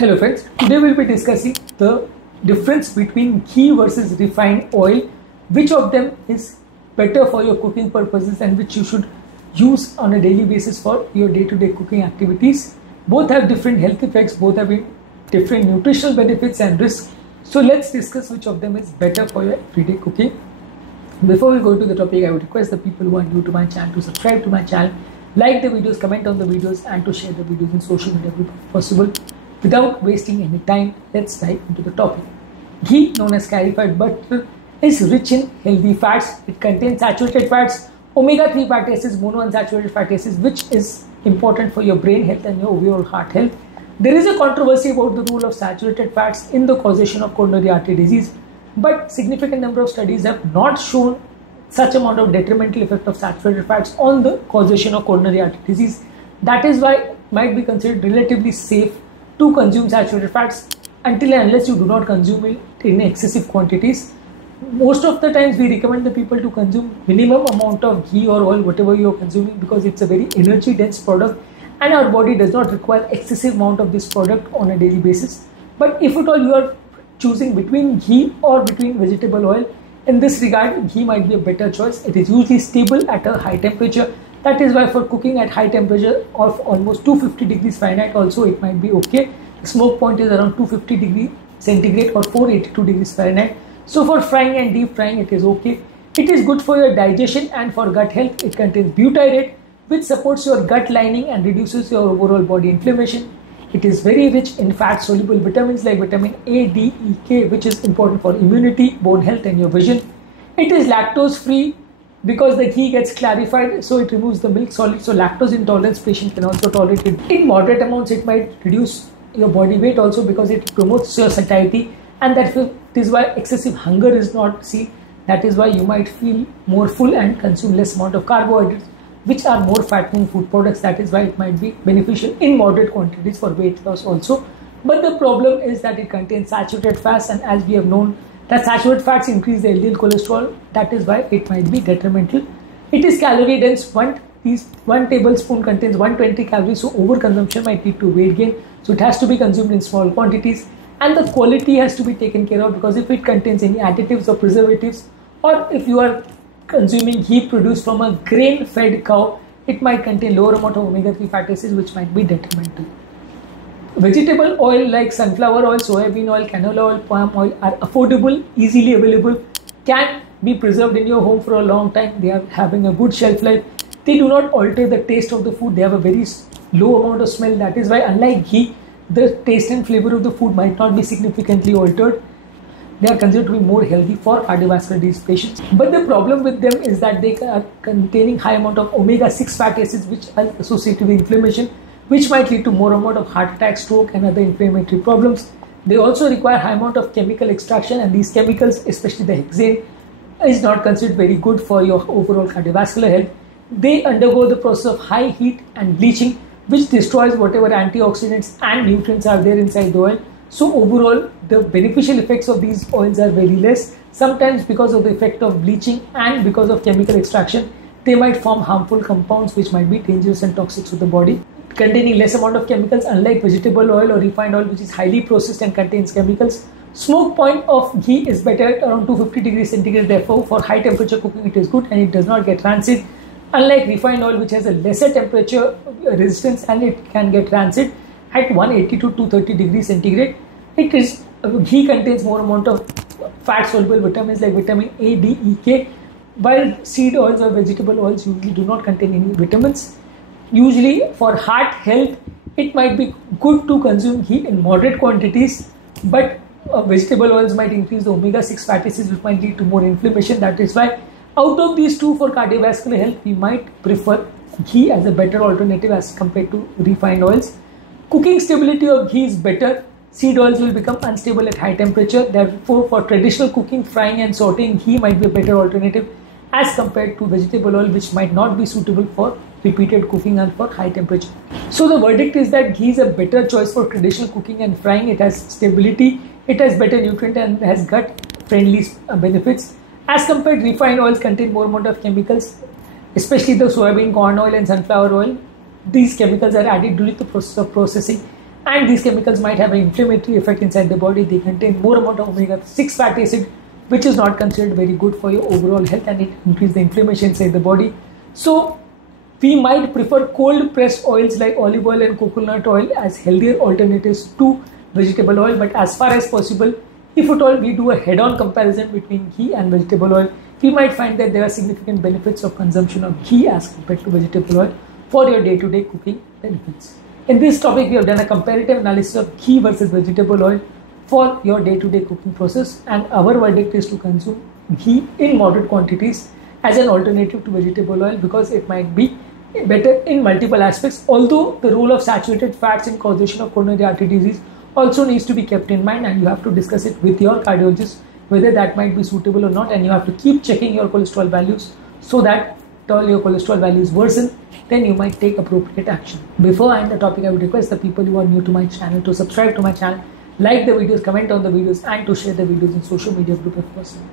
Hello friends, today we'll be discussing the difference between ghee versus refined oil, which of them is better for your cooking purposes and which you should use on a daily basis for your day-to-day cooking activities. Both have different health effects, both have different nutritional benefits and risks. So let's discuss which of them is better for your everyday cooking. Before we go to the topic, I would request the people who are new to my channel to subscribe to my channel, like the videos, comment on the videos and to share the videos in social media if possible. Without wasting any time, let's dive into the topic. Ghee, known as clarified butter, is rich in healthy fats. It contains saturated fats, omega-3 fatty acids, monounsaturated fatty acids, which is important for your brain health and your overall heart health. There is a controversy about the role of saturated fats in the causation of coronary artery disease, but significant number of studies have not shown such amount of detrimental effect of saturated fats on the causation of coronary artery disease. That is why it might be considered relatively safe to consume saturated fats until and unless you do not consume it in excessive quantities. Most of the times we recommend the people to consume minimum amount of ghee or oil, whatever you are consuming, because it's a very energy dense product and our body does not require excessive amount of this product on a daily basis. But if at all you are choosing between ghee or between vegetable oil, in this regard ghee might be a better choice. It is usually stable at a high temperature. That is why for cooking at high temperature of almost 250 degrees Fahrenheit also it might be okay. The smoke point is around 250 degrees centigrade or 482 degrees Fahrenheit. So for frying and deep frying it is okay. It is good for your digestion and for gut health. It contains butyrate, which supports your gut lining and reduces your overall body inflammation. It is very rich in fat soluble vitamins like vitamin A, D, E, K, which is important for immunity, bone health and your vision. It is lactose free because the ghee gets clarified, so it removes the milk solid, so lactose intolerance patient can also tolerate it. In moderate amounts it might reduce your body weight also because it promotes your satiety, and that is why excessive hunger is not seen. That is why you might feel more full and consume less amount of carbohydrates, which are more fattening food products. That is why it might be beneficial in moderate quantities for weight loss also. But the problem is that it contains saturated fats, and as we have known that saturated fats increase the LDL cholesterol. That is why it might be detrimental. It is calorie dense. One tablespoon contains 120 calories, so overconsumption might lead to weight gain. So it has to be consumed in small quantities, and the quality has to be taken care of, because if it contains any additives or preservatives, or if you are consuming ghee produced from a grain-fed cow, it might contain lower amount of omega-3 fatty acids, which might be detrimental. Vegetable oil like sunflower oil, soybean oil, canola oil, palm oil are affordable, easily available, can be preserved in your home for a long time. They are having a good shelf life. They do not alter the taste of the food. They have a very low amount of smell. That is why, unlike ghee, the taste and flavor of the food might not be significantly altered. They are considered to be more healthy for cardiovascular disease patients. But the problem with them is that they are containing high amount of omega-6 fatty acids, which are associated with inflammation, which might lead to more amount of heart attack, stroke and other inflammatory problems. They also require high amount of chemical extraction, and these chemicals, especially the hexane, is not considered very good for your overall cardiovascular health. They undergo the process of high heat and bleaching, which destroys whatever antioxidants and nutrients are there inside the oil. So overall, the beneficial effects of these oils are very less. Sometimes because of the effect of bleaching and because of chemical extraction, they might form harmful compounds which might be dangerous and toxic to the body. Containing less amount of chemicals, unlike vegetable oil or refined oil, which is highly processed and contains chemicals. Smoke point of ghee is better at around 250 degrees centigrade. Therefore, for high temperature cooking it is good and it does not get rancid. Unlike refined oil, which has a lesser temperature resistance and it can get rancid at 180 to 230 degrees centigrade. Ghee contains more amount of fat soluble vitamins like vitamin A, D, E, K, while seed oils or vegetable oils usually do not contain any vitamins. Usually for heart health, it might be good to consume ghee in moderate quantities, but vegetable oils might increase the omega-6 fatty acids, which might lead to more inflammation. That is why out of these two for cardiovascular health, we might prefer ghee as a better alternative as compared to refined oils. Cooking stability of ghee is better. Seed oils will become unstable at high temperature. Therefore, for traditional cooking, frying and sauteing, ghee might be a better alternative as compared to vegetable oil, which might not be suitable for repeated cooking and for high temperature. So the verdict is that ghee is a better choice for traditional cooking and frying. It has stability, it has better nutrient and has gut friendly benefits. As compared, refined oils contain more amount of chemicals, especially the soybean, corn oil and sunflower oil. These chemicals are added during the process of processing and these chemicals might have an inflammatory effect inside the body. They contain more amount of omega-6 fatty acid, which is not considered very good for your overall health, and it increases the inflammation inside the body. So we might prefer cold pressed oils like olive oil and coconut oil as healthier alternatives to vegetable oil. But as far as possible, if at all we do a head-on comparison between ghee and vegetable oil, we might find that there are significant benefits of consumption of ghee as compared to vegetable oil for your day-to-day cooking benefits. In this topic, we have done a comparative analysis of ghee versus vegetable oil for your day-to-day cooking process, and our verdict is to consume ghee in moderate quantities as an alternative to vegetable oil because it might be better in multiple aspects, although the role of saturated fats in causation of coronary artery disease also needs to be kept in mind, and you have to discuss it with your cardiologist whether that might be suitable or not, and you have to keep checking your cholesterol values so that all your cholesterol values worsen, then you might take appropriate action. Before I end the topic, I would request the people who are new to my channel to subscribe to my channel, like the videos, comment on the videos, and to share the videos in social media group if possible.